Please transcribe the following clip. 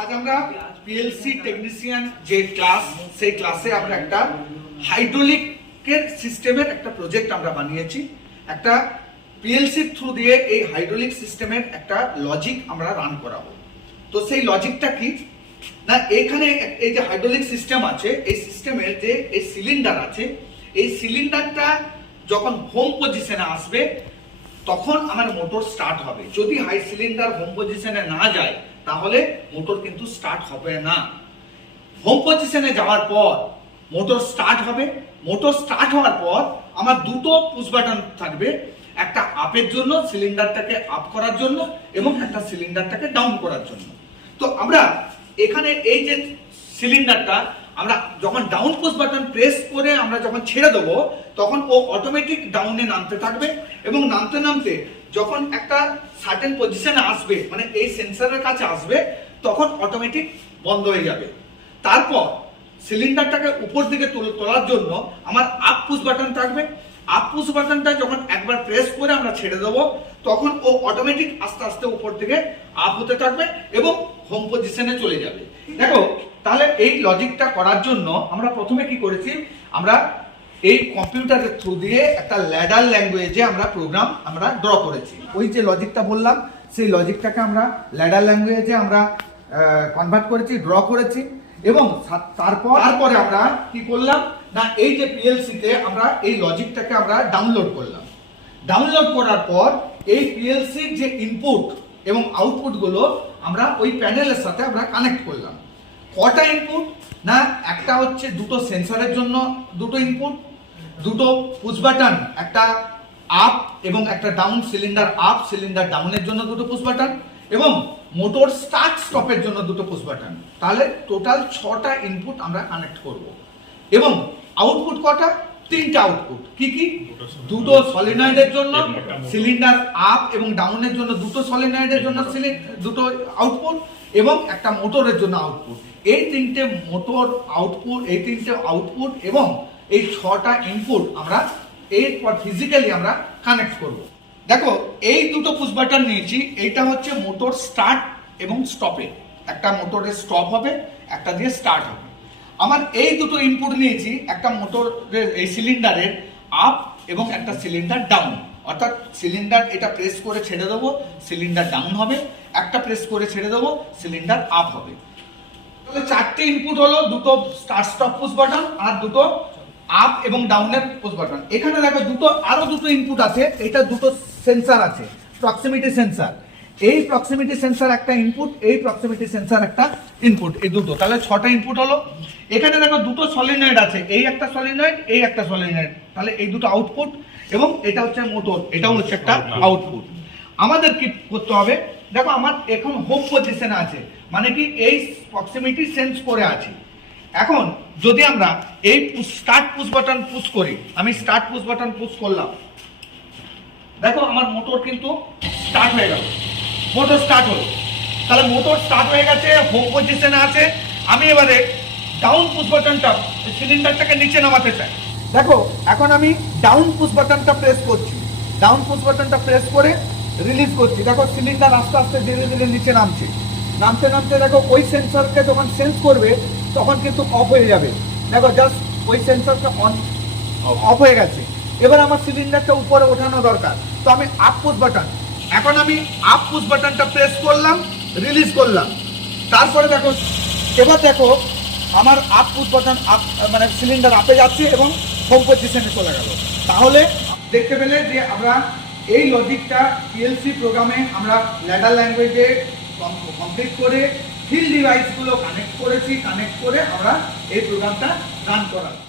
আজ আমরা PLC technician যে ক্লাস, সেই ক্লাসে আমরা একটা হাইড্রোলিকের সিস্টেমের একটা প্রজেক্ট আমরা বানিয়েছি। একটা পিএলসি থ্রু দিয়ে এই হাইড্রোলিক সিস্টেমের একটা লজিক আমরা রান করাবো। তো সেই লজিকটা কি না, এখানে এই যে হাইড্রোলিক সিস্টেম আছে, এই সিস্টেমের যে এই সিলিন্ডার আছে, এই সিলিন্ডারটা যখন হোম পজিশনে আসবে তখন আমার মোটর স্টার্ট হবে। যদি হাই সিলিন্ডার হোম পজিশনে না যায় তাহলে মোটর কিন্তু স্টার্ট হবে না। হোম পজিশনে যাওয়ার পর মোটর স্টার্ট হবে। মোটর স্টার্ট হওয়ার পর আমার দুটো পুশ বাটন থাকবে, একটা আপের জন্য, সিলিন্ডারটাকে আপ করার জন্য, এবং একটা সিলিন্ডারটাকে ডাউন করার জন্য। তো আমরা এখানে এই যে সিলিন্ডারটা আমরা যখন ডাউন পুশ বাটন প্রেস করে আমরা যখন ছেড়ে দেবো তখন ও অটোমেটিক ডাউনে নামতে থাকবে, এবং নামতে নামতে যখন একটা সার্টেন পজিশনে আসবে, মানে এই সেন্সরের কাছে আসবে, তখন অটোমেটিক বন্ধ হয়ে যাবে। তারপর সিলিন্ডারটাকে উপর দিকে তোলার জন্য আমার আপ পুশ বাটন থাকবে। আপ পুশ বাটনটা যখন একবার প্রেস করে আমরা ছেড়ে দেবো তখন ও অটোমেটিক আস্তে আস্তে উপর দিকে আপ হতে থাকবে এবং হোম পজিশনে চলে যাবে। দেখো, তাহলে এই লজিকটা করার জন্য আমরা প্রথমে কি করেছি, আমরা এই কম্পিউটারের থ্রু দিয়ে একটা ল্যাডার ল্যাঙ্গুয়েজে আমরা প্রোগ্রাম আমরা ড্র করেছি। ওই যে লজিকটা বললাম সেই লজিকটাকে আমরা ল্যাডার ল্যাঙ্গুয়েজে আমরা কনভার্ট করেছি, ড্র করেছি, এবং তারপরে আমরা কি করলাম না, এই যে পিএলসি তে আমরা এই লজিকটাকে আমরা ডাউনলোড করলাম। ডাউনলোড করার পর এই পিএলসির যে ইনপুট এবং আউটপুট গুলো আমরা ওই প্যানেলের সাথে আমরা কানেক্ট করলাম। কটা ইনপুট না, একটা হচ্ছে দুটো সেন্সরের জন্য দুটো ইনপুট, দুটো পুশ বাটন, একটা আপ এবং একটা ডাউন, সিলিন্ডার আপ সিলিন্ডার ডাউনের জন্য দুটো পুশ বাটন, এবং মোটর স্টার্ট স্টপের জন্য দুটো পুশ বাটন। তাহলে টোটাল 6টা ইনপুট আমরা কানেক্ট করব। এবং আউটপুট কটা, 3টা আউটপুট। কি কি, দুটো সলিনয়েডের জন্য সিলিন্ডার আপ এবং ডাউনের জন্য দুটো সলিনয়েডের জন্য দুটো আউটপুট, এবং একটা মোটরের জন্য আউটপুট। এই 3টে মোটর আউটপুট, এই 3টে আউটপুট এবং এই 6টা ইনপুট আমরা এরপর ফিজিক্যালি আমরা কানেক্ট করব। দেখো, এই দুটো পুশ বাটন নিয়েছি, এইটা হচ্ছে মোটর স্টার্ট এবং স্টপে। একটা মোটরের স্টপ হবে, একটা দিয়ে স্টার্ট হবে। আমার এই দুটো ইনপুট নিয়েছি, একটা মোটরের এই সিলিন্ডারের আপ এবং একটা সিলিন্ডার ডাউন। অর্থাৎ সিলিন্ডার এটা প্রেস করে ছেড়ে দেবো, সিলিন্ডার ডাউন হবে, একটা প্রেস করে ছেড়ে দেবো, সিলিন্ডার আপ হবে। তাহলে 4টে ইনপুট হলো, দুটো স্টার্ট স্টপ পুশ বাটন আর দুটো আপ এবং ডাউনের পুশ বাটন। এখানে দেখো আরো দুটো ইনপুট আছে, এটা দুটো সেন্সর আছে, প্রক্সিমিটি সেন্সর। এই প্রক্সিমিটি সেন্সর একটা ইনপুট, এই প্রক্সিমিটি সেন্সর একটা ইনপুট, এই দুটো। তাহলে 6টা ইনপুট হলো। এখানে দেখো দুটো সলিনয়েড আছে, এই একটা সলিনয়েড, এই একটা সলিনয়েড। তাহলে এই দুটো আউটপুট, এবং এটা হচ্ছে মোটর, এটাও হচ্ছে একটা আউটপুট। আমাদের কি করতে হবে, দেখো আমার এখন হোম পজিশনে আছে, মানে কি এই প্রক্সিমিটি সেন্স করে আছে। এখন যদি আমরা এই স্টার্ট পুশ বাটন পুশ করি, আমি স্টার্ট পুশ বাটন পুশ করলাম, দেখো আমার মোটর কিন্তু স্টার্ট হয়ে গেল, মোটর স্টার্ট হলো। তাহলে মোটর স্টার্ট হয়ে গেছে, হোম পজিশনে আছে। আমি এবারে ডাউন পুশ বাটনটা, সিলিন্ডারটাকে নিচে নামাতে চাই। দেখো, এখন আমি ডাউন পুশ বাটনটা প্রেস করছি, ডাউন পুশ বাটনটা প্রেস করে রিলিজ করছি। দেখো সিলিন্ডার আস্তে আস্তে ধীরে ধীরে নিচে নামছে। নামতে নামতে দেখো ওই সেন্সরকে যখন সেন্স করবে তখন কিন্তু অফ হয়ে যাবে। দেখো জাস্ট ওই সেন্সরটা অফ হয়ে গেছে। এবার আমার সিলিন্ডারটা উপরে ওঠানো দরকার, তো আমি আপ পুশ বাটন, এখন আমি আপ পুশ বাটনটা প্রেস করলাম, রিলিজ করলাম। তারপরে দেখো, এবার দেখো আমার আপ পুশ বাটন আপ, মানে সিলিন্ডার আপে যাচ্ছে এবং হোম পজিশনে চলে গেল। তাহলে দেখতে পেলে যে আমরা এই লজিকটা পিএলসি প্রোগ্রামে আমরা ল্যাডার ল্যাঙ্গুয়েজে কমপ্লিট করে ফিল্ড ডিভাইসগুলো কানেক্ট করেছি, কানেক্ট করে আমরা এই প্রোগ্রামটা রান করালাম।